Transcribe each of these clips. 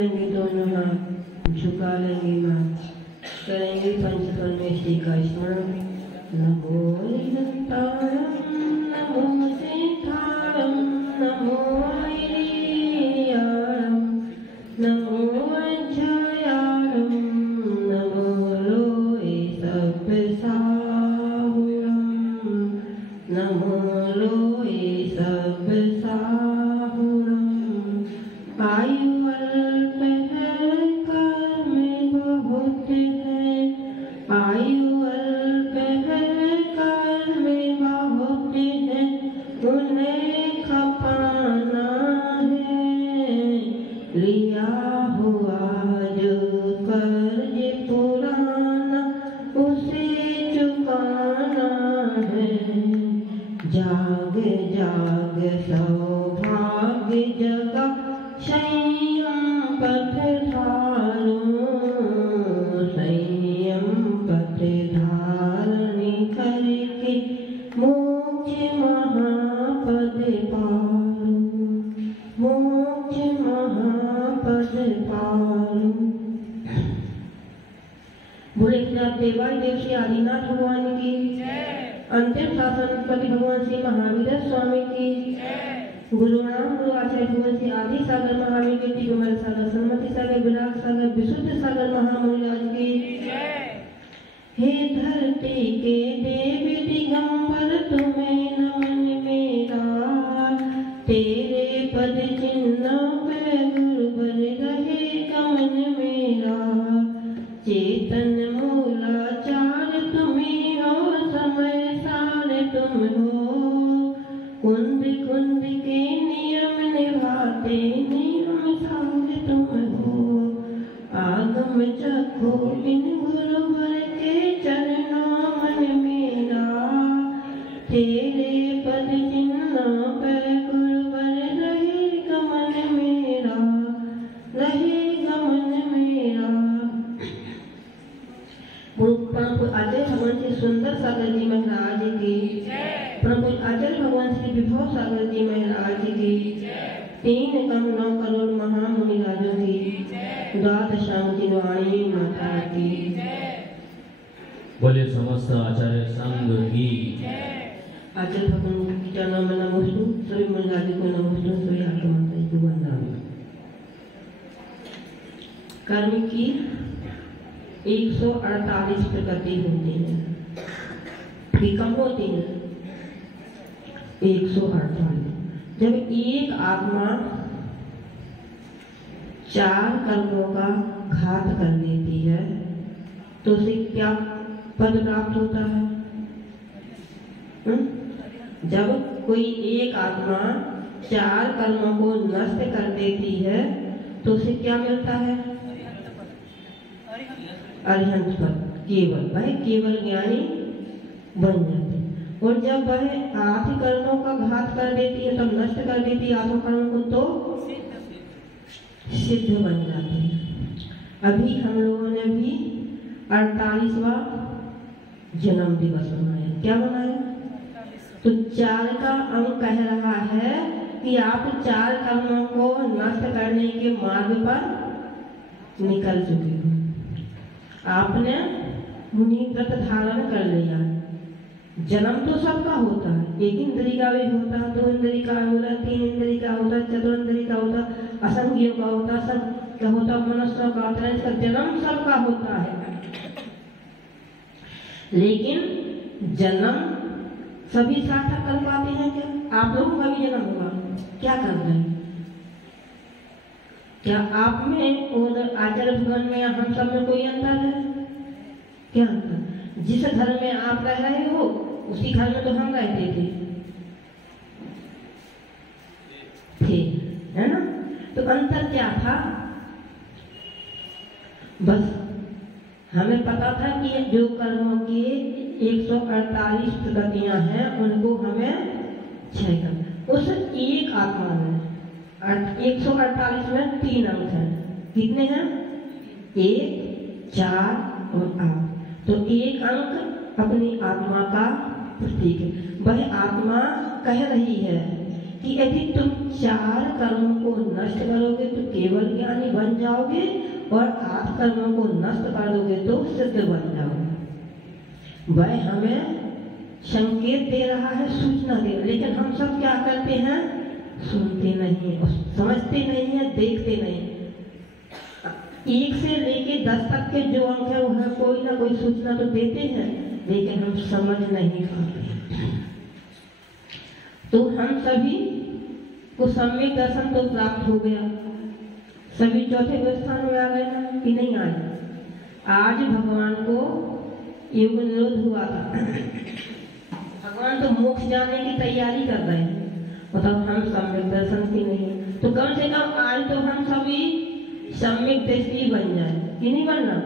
दोनों हाथ झुका लेंगे माँ, करेंगे पंचपरमेश्वरी का स्मरण। नमो निरंतारं नमो सिद्धारं नमो हरियारं नमो अज्ञायारं नमो लोए सब साहुरं नमो लोए सब साहुरं। आयु अल्प है कर्म बहुत है, आयु अल्प है कर्म बहुत है, उन्हें खपाना है। लिया हुआ जो कर्ज पुराना उसे चुकाना है। जाग जाग सौभाग्य जगा संयम पथ धारो, संयम पथ धारणी करके मोक्ष महापद पारो, मोक्ष महापद पारो। बोले देवाय देव श्री आदिनाथ भगवान की, अंतिम शासनपति भगवान श्री महावीर स्वामी की, गुरु नाम गुरु आचार्य भगवान श्री आदि सागर महावीर के दिगंबर सागर सन्मति सागर विराग सागर विशुद्ध सागर महामुनिराज की। हे धरती के देव दिगंबर तुम्हें नमन मेरा, तेरे पद चिन्ह पे गुरुवर रहे गमन मेरा। चेतन मूलाचार तुम्ही हो, समय सार तुम हो, कुंद कुंद के नियम निभाते नियम सार तुम हो। आगम चखो बिन गुरुवर के चरणों मन मेरा, तेरे पद चिन्ह पे गुरुवर रहे गमन मेरा, रहे गमन मेरा। प्रभु अजय भगवान श्री सुंदर सागर जी महाराज की, प्रभु अजय भगवान श्री विभव सागर जी महाराज की, 3 कम 9 करोड़ महामुनि राजों की, द्वादशांग जिनवाणी माता की। बोले समस्त आचार्य संघ की। आचार्य भगवान की चरणों में नमोस्तु, सभी मुनि राजों को नमोस्तु, सभी आत्मा माता को वंदना। कर्म की 148 प्रकृति होती है, ठीक कम होती है 148। जब एक आत्मा 4 कर्मों का घात कर देती है तो उसे क्या पद प्राप्त होता है? जब कोई एक आत्मा 4 कर्मों को नष्ट कर देती है तो उसे क्या मिलता है? अरिहंत पद। केवल वह केवल ज्ञानी बन जाते। और जब वह 8 कर्मों का घात कर देती है, तब नष्ट कर देती है 8 कर्मों को, तो सिद्ध बन जाते हैं। अभी हम लोगों ने भी 48वां जन्म दिवस मनाया। क्या मनाया? तो 4 का अंक कह रहा है कि आप 4 कर्मों को नष्ट करने के मार्ग पर निकल चुके हो। आपने मुनि व्रत धारण कर लिया। जन्म तो सबका होता है, एक इंद्रिय का भी होता है, 2 इंद्रिय का होता है, 3 इंद्रिय का होता है, 4 इंद्रिय का होता है, असंख्य का होता है, सब का होता है, मनुष्य का होता है। इसका जन्म सबका होता है, लेकिन जन्म सभी सार्थक कर पाते हैं क्या? आप लोगों का भी जन्म होगा, क्या कर रहे हैं? क्या आप में और आचार्य भगवान में हम सब में कोई अंतर है? क्या अंतर? जिस घर में आप रह रहे हो उसी घर में तो हम रहते थे, है ना? तो अंतर क्या था? बस हमें पता था कि जो कर्मों की 148 प्रकृतियां हैं उनको हमें क्षय करना। उस एक आत्मा में 148 में 3 अंक हैं। कितने हैं? 1, 4 और 8। तो 1 अंक अपनी आत्मा का प्रतीक है। वह आत्मा कह रही है कि यदि तुम 4 कर्मों को नष्ट करोगे तो केवल ज्ञानी बन जाओगे, और 8 कर्मों को नष्ट कर दोगे तो सिद्ध बन जाओगे। वह हमें संकेत दे रहा है, सूचना दे रहा है, लेकिन हम सब क्या करते हैं? सुनते नहीं और समझते नहीं है, देखते नहीं। 1 से लेके 10 तक के जो अंक है वह कोई ना कोई सूचना तो देते हैं, लेकिन हम समझ नहीं पाते। तो हम सभी को सम्यक दर्शन तो प्राप्त हो गया, सभी चौथे स्थान में आ गए ना कि नहीं आए? आज भगवान को योग निरोध हुआ था, भगवान तो मोक्ष जाने की तैयारी कर रहे हैं, मतलब हम सम्यक दर्शन की नहीं। तो कम से कम आज तो हम सभी सम्यक दृष्टि बन जाए कि नहीं बनना?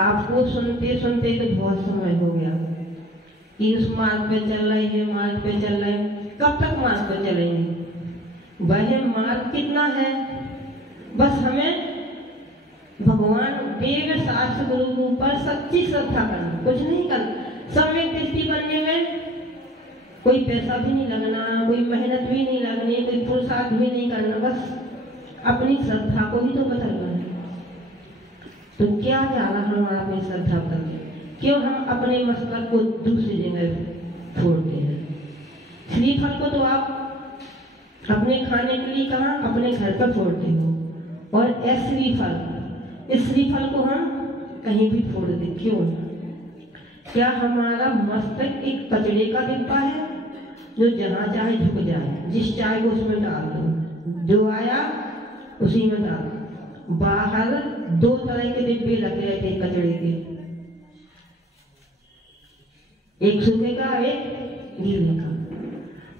आपको सुनते सुनते तो बहुत समय हो गया कि उस मार्ग पे चल रहे हैं, मार्ग पे चल रहे हैं। कब तक मार्ग पे चलेंगे? वह मार्ग कितना है? बस हमें भगवान वेद शास्त्र गुरु के ऊपर सच्ची श्रद्धा करना, कुछ नहीं करना। सम्यक दृष्टि बनने में कोई पैसा भी नहीं लगना, कोई मेहनत भी नहीं लगनी, कोई पुरुषार्थ भी नहीं करना, बस अपनी श्रद्धा को ही तो बदलना है। तो क्या जा रहा है हमारा अपनी श्रद्धा पर? क्यों हम अपने मस्तक को दूसरी जगह छोड़ते हैं? श्रीफल को तो आप अपने खाने के लिए कहाँ अपने घर पर छोड़ते हो, और इस श्रीफल को हम कहीं भी छोड़ दें, क्यों? क्या हमारा मस्तक एक कचरे का डिब्बा है जो जहाँ चाहे झुक जाए, जिस चाहे को उसमें डाल दो, जो आया उसी में डाल। बाहर 2 तरह के डिब्बे लगे रहते कचरे के, एक सूखे का, एक गीले का।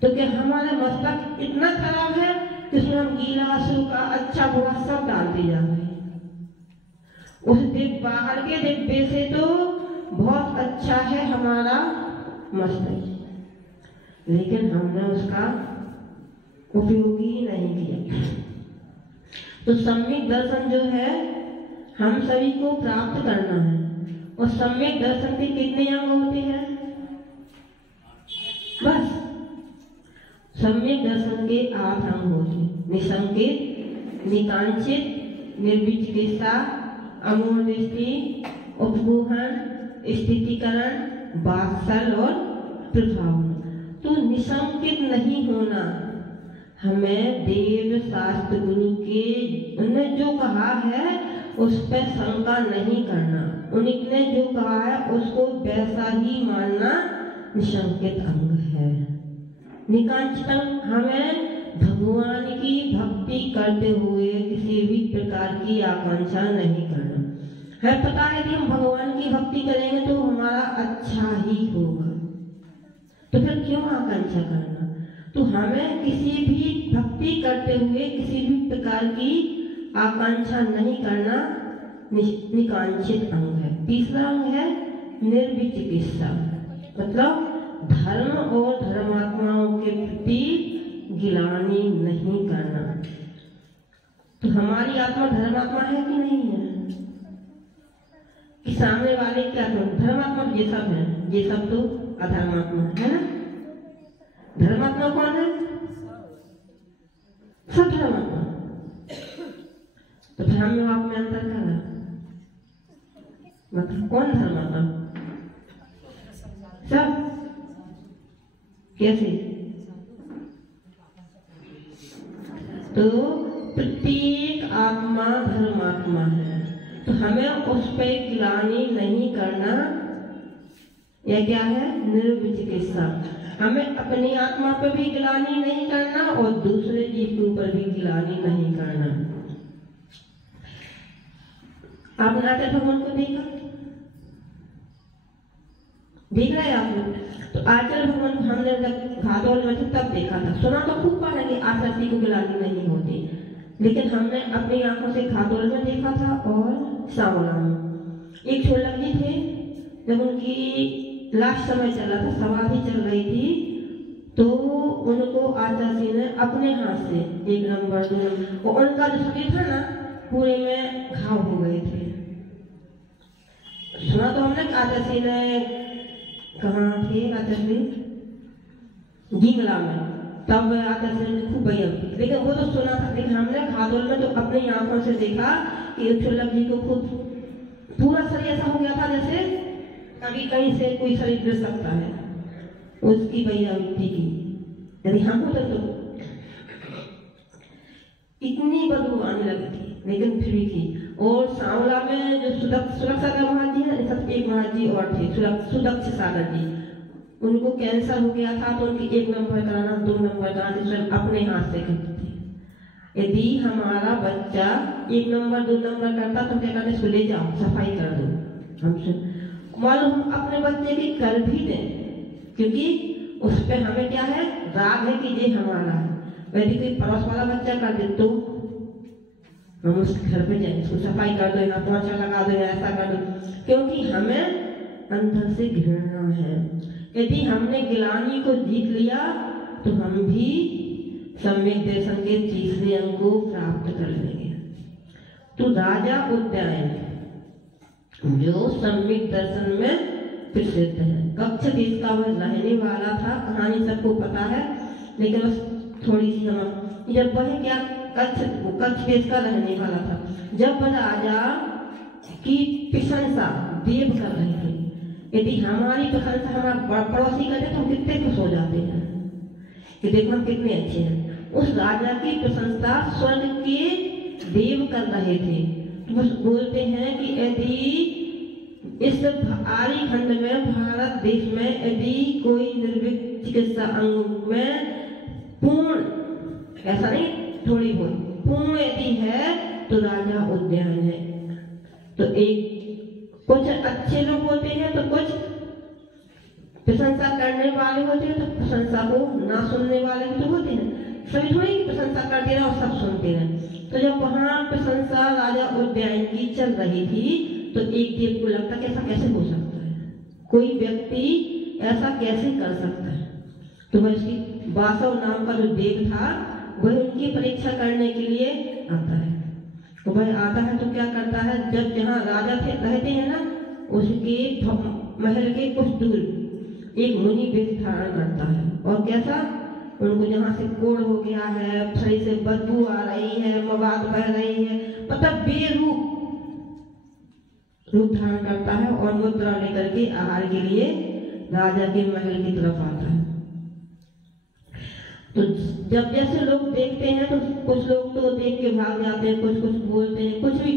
तो क्या हमारा मस्तक इतना खराब है कि उसमें हम गीला, सूखा, अच्छा बुरा सब डालते जा रहे हैं? उस बाहर के डिब्बे से तो बहुत अच्छा है हमारा मस्तक, लेकिन हमने उसका उपयोग ही नहीं किया। तो सम्यक दर्शन जो है हम सभी को प्राप्त करना है, और सम्यक दर्शन के कितने अंग होते हैं? बस सम्यक दर्शन के 8 अंग होते हैं: निसंकेत, निकांक्षित, निर्विचिकित्सा, अमूढ़ दृष्टि, उपगूहन, स्थितिकरण, वात्सल और प्रभाव। तो निसंकेत नहीं होना, हमें देव शास्त्र गुरु के उन्होंने जो कहा है उस पर शंका नहीं करना, उन्होंने जो कहा है उसको वैसा ही मानना निसंकेत अंग है। निकांक्षित हमें भगवान की भक्ति करते हुए किसी भी प्रकार की आकांक्षा नहीं करना है। पता है कि हम भगवान की भक्ति करेंगे तो हमारा अच्छा ही होगा, तो फिर क्यों आकांक्षा करना? तो हमें किसी भी भक्ति करते हुए किसी भी प्रकार की आकांक्षा नहीं करना निकांक्षित अंग है। तीसरा अंग है निर्विचिकित्सा, मतलब धर्म और धर्मात्माओं के प्रति गिलानी नहीं करना। तो हमारी आत्मा धर्मात्मा है कि नहीं है? कि सामने वाले क्या तो धर्मात्मा ये सब है, ये सब तो अधर्मात्मा है ना? धर्मात्मा कौन है? सब धर्मात्मा। तो धर्म में आप में अंतर क्या है? मतलब कौन धर्मात्मा? सब कैसे? तो प्रत्येक आत्मा धर्मात्मा है, तो हमें उस पर गिलानी नहीं करना। यह क्या है? निर्विचिकित्सा। हमें अपनी आत्मा पर भी गिलानी नहीं करना और दूसरे जीव के ऊपर भी गिलानी नहीं करना। आप नाटक भगवान को देखा, देख रहे हैं आप लोग? तो आचार्य भगवान हमने जब भादौल में तब देखा था, सुना तो खूब पा कि आसक्ति को गिलानी नहीं होती, लेकिन हमने अपनी आंखों से भादौल में देखा था और सावला में। एक छोलक जी थे, जब उनकी लास्ट समय चल रहा था, समाधि चल रही थी, तो उनको आचार्य ने अपने हाथ से 1 नंबर 2 नंबर, और उनका जो शरीर था ना पूरे में घाव हो गए थे। सुना तो हमने आचार्य ने कहाँ थे? आचार्य गिंगला में, तब वह आते से खूब भैया, लेकिन वो तो सुना था, लेकिन हमने घातोल में तो अपनी आंखों से देखा कि क्षुल्लक जी को खुद पूरा शरीर ऐसा हो गया था जैसे कभी कहीं से कोई शरीर गिर सकता है, उसकी भैया थी की। यदि हम होते तो इतनी बदबू आने लगी थी, लेकिन फिर भी थी। और सांवला में जो सुदक्ष सागर महाराज जी है, सब एक महाराज जी और थे, सुदक्ष सागर जी, उनको कैंसर हो गया था तो उनकी 1 नंबर कराना 2 नंबर कराना स्वयं अपने हाथ से करते थे। यदि हमारा बच्चा 1 नंबर 2 नंबर करता तो क्या करते, इसको ले जाओ सफाई कर दो। हमसे मालूम हम अपने बच्चे की कर भी दें, क्योंकि उस पर हमें क्या है, राग है कि ये हमारा है। यदि कोई पड़ोस वाला बच्चा कर दे तो हम उसके घर पे जाए, उसको सफाई कर दो, यहाँ पोंछा लगा दो, ऐसा कर दो, क्योंकि हमें अंदर से घृणा है। यदि हमने गिलानी को जीत लिया तो हम भी सम्यक दर्शन के तीसरे अंग को प्राप्त कर लेंगे। तो राजा उद्यान जो सम्यक दर्शन में प्रसिद्ध है, कच्छ देश का वह रहने वाला था, कहानी सबको पता है, लेकिन बस थोड़ी सी हम जब वह क्या कच्छ देश का रहने वाला था, जब वह राजा की प्रशंसा देव कर रहे थे, यदि हमारी प्रशंसा हमारा पड़ोसी करे तो हम कितने खुश हो जाते हैं कि देखो हम कितने अच्छे हैं। उस राजा की प्रशंसा स्वर्ग के देव कर रहे थे, तो बस बोलते हैं कि यदि इस आर्य खंड में भारत देश में यदि कोई निर्विघ्न चिकित्सा अंग में पूर्ण, ऐसा नहीं थोड़ी बहुत पूर्ण यदि है तो राजा उद्यान है। तो एक कुछ अच्छे लोग होते हैं तो कुछ प्रशंसा करने वाले होते हैं, तो प्रशंसा को ना सुनने वाले भी तो होते हैं, सभी थोड़ी प्रशंसा करते रहे और सब सुनते रहे। तो जब वहां प्रशंसा राजा उद्यान की चल रही थी तो एक देव को लगता कि ऐसा कैसे हो सकता है, कोई व्यक्ति ऐसा कैसे कर सकता है। तो वह उसकी वासव नाम का जो देव था वह उनकी परीक्षा करने के लिए आता है। तो वह आता है तो क्या करता है, जब जहाँ राजा रहते हैं ना उसके महल के कुछ दूर एक मुनि वेश धारण करता है, और कैसा, उनको जहाँ से कोढ़ हो गया है, शरीर से बदबू आ रही है, मवाद बह रही है, मतलब बेरूप रूप धारण करता है और मुद्रा लेकर के आहार के लिए राजा के महल की तरफ आता है। तो जब जैसे लोग देखते हैं तो कुछ लोग तो देख के भाग जाते हैं, कुछ कुछ बोलते हैं, कुछ भी,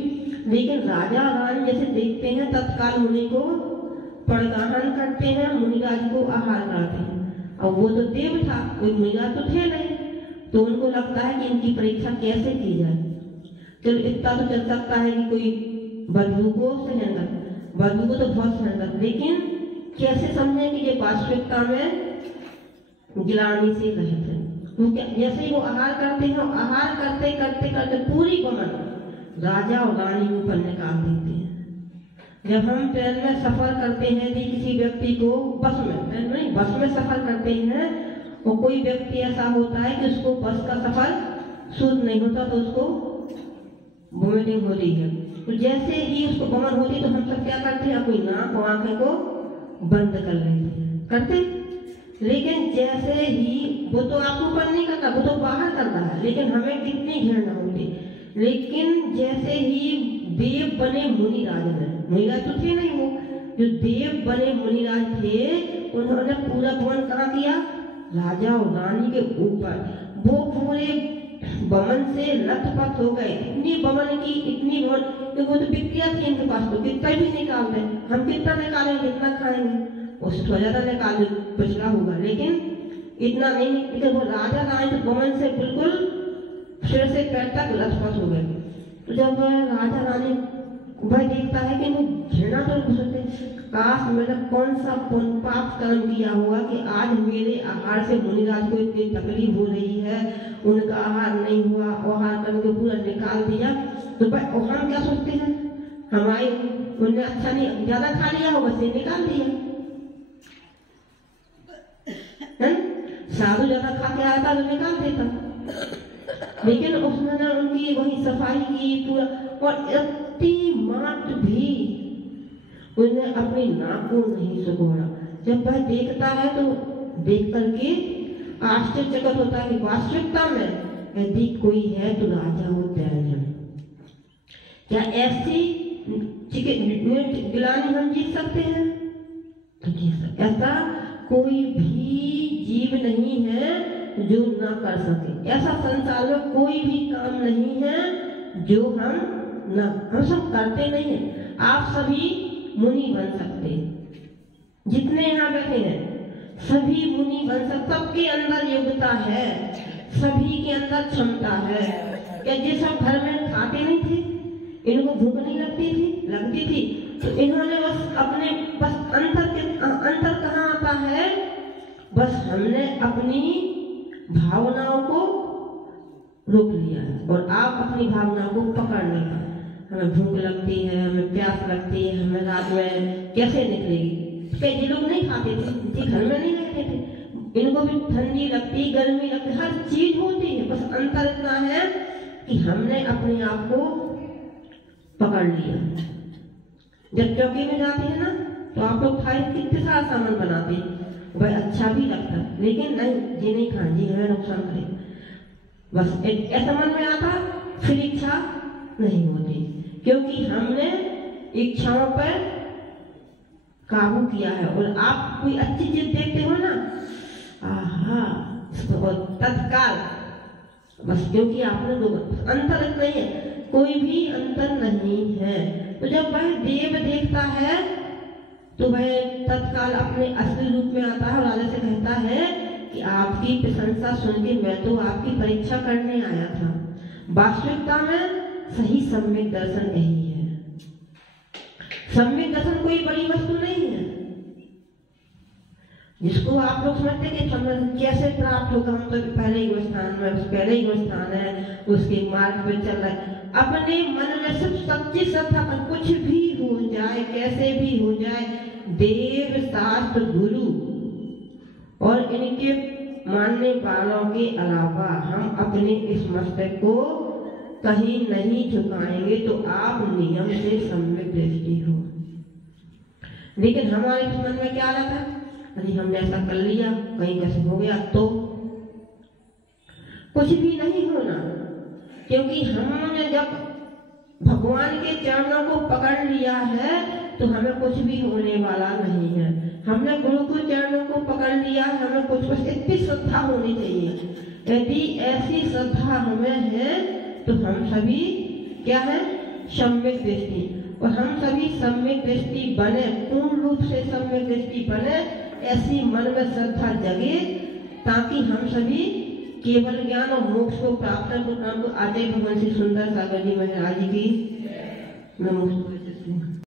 लेकिन राजा रानी जैसे देखते हैं तत्काल मुनि को प्रोत्साहन करते हैं, मुनिराज को आहार कराते हैं। और वो तो देव था, कोई मुनिराज तो थे नहीं, तो उनको लगता है कि इनकी परीक्षा कैसे की जाए। चलो इतना तो चल सकता है कि कोई बदबू को सहन कर, बदबू को तो बहुत सहन कर, लेकिन कैसे समझे कि ये वास्तविकता में गिलानी से रहित है। वो जैसे ही वो आहार करते हैं, आहार करते करते करते पूरी बमन राजा और रानी के ऊपर निकाल देते हैं। जब हम ट्रेन में सफर करते हैं यदि किसी व्यक्ति को बस में सफर करते हैं और कोई व्यक्ति ऐसा होता है कि उसको बस का सफर शुद्ध नहीं होता तो उसको वोमिटिंग होती है, तो जैसे ही उसको वमन होती तो हम सब क्या करते हैं, अपनी नाक और आंखें को बंद कर लेते हैं, करते। लेकिन जैसे ही वो तो आपको ऊपर नहीं करता, वो तो बाहर करता है, लेकिन हमें कितनी घृणा होती। लेकिन जैसे ही देव बने मुनिराज हैं, मुनिराज तो थे नहीं, वो जो देव बने मुनिराज थे उन्होंने पूरा भवन कहाँ किया, राजा और रानी के ऊपर। वो पूरे बमन से लथपथ हो गए, इतनी बमन की, इतनी बमन, तो वो तो बिक्रिया थी इनके पास, तो कितना भी निकाल दें, हम कितना निकालेंगे, कितना खाएंगे, उससे थोड़ा ज्यादा निकाल पिछला होगा, लेकिन इतना नहीं। लेकिन वो राजा रानी तो बमन से बिल्कुल सिर से पैर तक लथपथ हो गए। तो जब राजा रानी वह देखता है कि वो घृणा तो घुसते, काश मैंने कौन सा पाप कर्म किया होगा कि आज मेरे आहार से मुनिराज को इतनी तकलीफ हो रही है, उनका आहार नहीं हुआ, आहार करके पूरा निकाल दिया। तो हम क्या सोचते हैं, हमारे उन्हें अच्छा नहीं, ज्यादा खा लिया होगा, से निकाल दिया, साधु ज्यादा खा के आया था तो निकाल देता, लेकिन उसने उनकी वही सफाई की पूरा, और इतनी मात्र भी उसने अपनी नाक को नहीं सुखोड़ा। जब वह देखता है तो देख करके आश्चर्यचकित होता है कि वास्तविकता में यदि कोई है तो राजा वो दैन है। क्या ऐसी गिलानी हम जीत सकते हैं? तो जीत सकते। ऐसा कोई भी जीव नहीं है जो ना कर सके। ऐसा संसार में कोई भी काम नहीं है जो हम सब करते नहीं हैं। आप सभी मुनि बन सकते हैं, जितने यहाँ बैठे हैं सभी मुनि बन सकते। सबके अंदर योग्यता है, सभी के अंदर क्षमता है। क्या ये सब घर में खाते नहीं थे? इनको भूख नहीं लगती थी तो इन्होंने बस अंतर कहाँ आता है? बस हमने अपनी भावनाओं को रोक लिया है और आप अपनी भावनाओं को पकड़ लिया। हमें भूख लगती है, हमें प्यास लगती है, हमें रात में कैसे निकलेगी? कई लोग नहीं खाते थे, घर में नहीं रहते थे, इनको भी ठंडी लगती, गर्मी लगती, हर चीज होती है। बस अंतर इतना है कि हमने अपने आप को पकड़ लिया। जब चौकी में जाते हैं ना तो आप लोग खाए कितने सारा सामान बनाते हैं, वह अच्छा भी लगता है, लेकिन नहीं ये नहीं खाना, ये हमें नुकसान करेगा। बस एक ऐसा मन में आता, फिर इच्छा नहीं होती, क्योंकि हमने इच्छाओं पर काबू किया है। और आप कोई अच्छी चीज देखते हो ना, आहा, तत्काल बस, क्योंकि आपने दो अंतर नहीं है, कोई भी अंतर नहीं है। तो जब वह देव देखता है तो वह तत्काल अपने असली रूप में आता है और राजा से कहता है कि आपकी प्रशंसा सुन के मैं तो आपकी परीक्षा करने आया था। वास्तविकता में सही सम्यक दर्शन यही है। सम्यक दर्शन कोई बड़ी वस्तु नहीं है जिसको आप लोग समझते कि कैसे प्राप्त होगा। हम तो पहले ही स्थान है, उसके मार्ग पे चल रहा है। अपने मन में सिर्फ सच्ची श्रद्धा का, कुछ भी हो जाए, कैसे भी हो जाए, देव शास्त्र गुरु और इनके मानने वालों के अलावा हम अपने इस मस्तक को कहीं नहीं झुकाएंगे। तो आप नियम से सम्यक दृष्टि हो। लेकिन हमारे मन में क्या रहता है? यदि हमने ऐसा कर लिया, कहीं कैसे हो गया तो कुछ भी नहीं होना, क्योंकि हमने जब भगवान के चरणों को पकड़ लिया है तो हमें कुछ भी होने वाला नहीं है। हमने गुरु के चरणों को पकड़ लिया, हमें कुछ इतनी श्रद्धा होनी चाहिए। यदि ऐसी श्रद्धा हमें है तो हम सभी क्या है? सम्यक दृष्टि। और हम सभी सम्यक दृष्टि बने, पूर्ण रूप से सम्यक दृष्टि बने, ऐसी मन में श्रद्धा जगे, ताकि हम सभी केवल ज्ञान और मोक्ष को प्राप्त कर। तो आचार्य भगवान श्री सुंदर सागर जी महाराज की नमो।